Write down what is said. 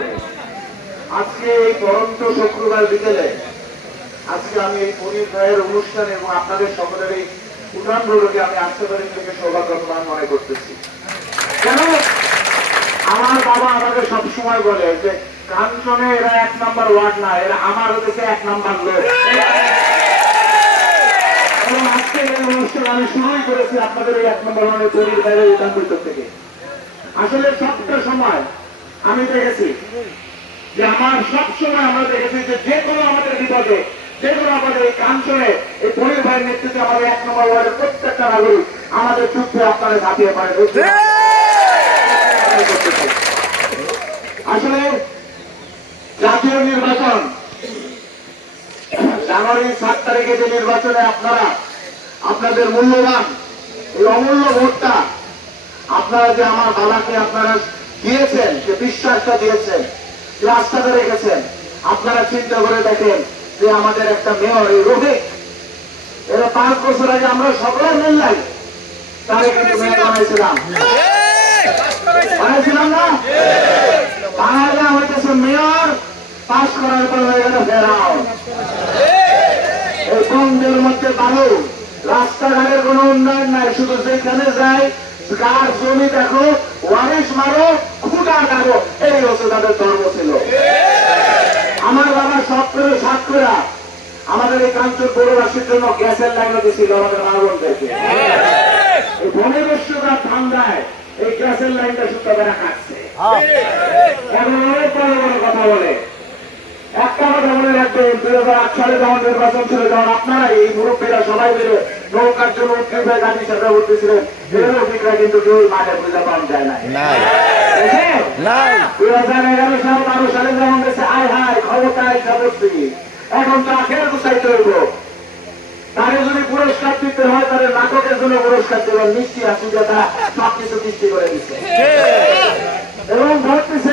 করতে। আজকে এই পরন্ত শুক্রবার বিকেলে আজকে আমি এই পনির ভাইয়ের অনুষ্ঠান এবং আপনাদের সকলের এই উঠান রোডকে আমি আসতে পারি থেকে সৌভাগ্যবান মনে করতেছি। কেন? আমার বাবা আমাকে সবসময় বলে যে কাঞ্চনে এরা 1 নাম্বার ওয়ার্ড না, এরা আমার হচ্ছে 1 নাম্বার লোক। এবং আজকে এই অনুষ্ঠান আমি শুরুই করেছি আপনাদের এই 1 নম্বর ওয়ার্ডের পনির ভাইয়ের উঠান বৈঠক থেকে। আসলে সবটা সময় আমি দেখেছি যে আমার সবসময় আমরা দেখেছি যে কোনো আমাদের বিপদে, যে কোনো আমাদের এই কাঞ্চনে এই পনির ভাইয়ের নেতৃত্বে আমাদের 1 নম্বর ওয়ার্ডের প্রত্যেকটা নাগরিক আমাদের যুদ্ধে আপনারা ঝাঁপিয়ে পড়ে। আসলে জাতীয় নির্বাচন জানুয়ারি 7 তারিখে যে নির্বাচনে আপনারা আপনাদের মূল্যবান এই অমূল্য ভোটটা আপনারা যে আমার বাবাকে আপনারা দিয়েছেন, যে বিশ্বাসটা দিয়েছেন, যে আস্থাটা রেখেছেন, আপনারা চিন্তা করে দেখেন যে আমাদের একটা মেয়র এই রোহিত, এরা 5 বছর আগে আমরা সকলে মিললাই তারে কিন্তু মেয়র বানাইছিলাম না, বানাইলে হইতেছে মেয়র, পাশ করার পর হয়ে গেল ফেরাও। এই বন্ধের মধ্যে বালু, রাস্তাঘাটের কোনো উন্নয়ন নাই, শুধু যেখানে যায় কার জমি দেখো, ওয়ারিশ মারো, খুঁটা কাটো, এই হচ্ছে তাদের ধর্ম ছিল। আমার বাবা সব করে সাত করে আমাদের এই কাঞ্চন পৌরবাসীর জন্য গ্যাসের লাইনও দিয়েছিল আমাদের মা বোনদেরকে। এই ভূমিদস্যুরা ঠান্ডায় এই গ্যাসের লাইনটা সুতা বেড়া কাটছে। এখন অনেক বড় বড় কথা বলে। একটা কথা মনে রাখবেন, 2008 সালে যখন নির্বাচন ছিল, যখন আপনারা এই মুরব্বীরা সবাই মিলে নৌকার জন্য উৎকৃষ্ট গাড়ি সাথে উঠতেছিলেন, এরা কিন্তু কেউ মাঠে পূজা পাওয়া যায় না। 2011 সাল 12 সালে যখন গেছে আয় হায় ক্ষমতায় জবরদস্তি, এখন তো আখের গুছাইতে হইব। তারে যদি পুরস্কার দিতে হয় তাহলে নাটকের জন্য পুরস্কার দেবেন, মিষ্টি আসি যেটা সবকিছু বৃষ্টি করে দিচ্ছে এবং ভোট দিচ্ছে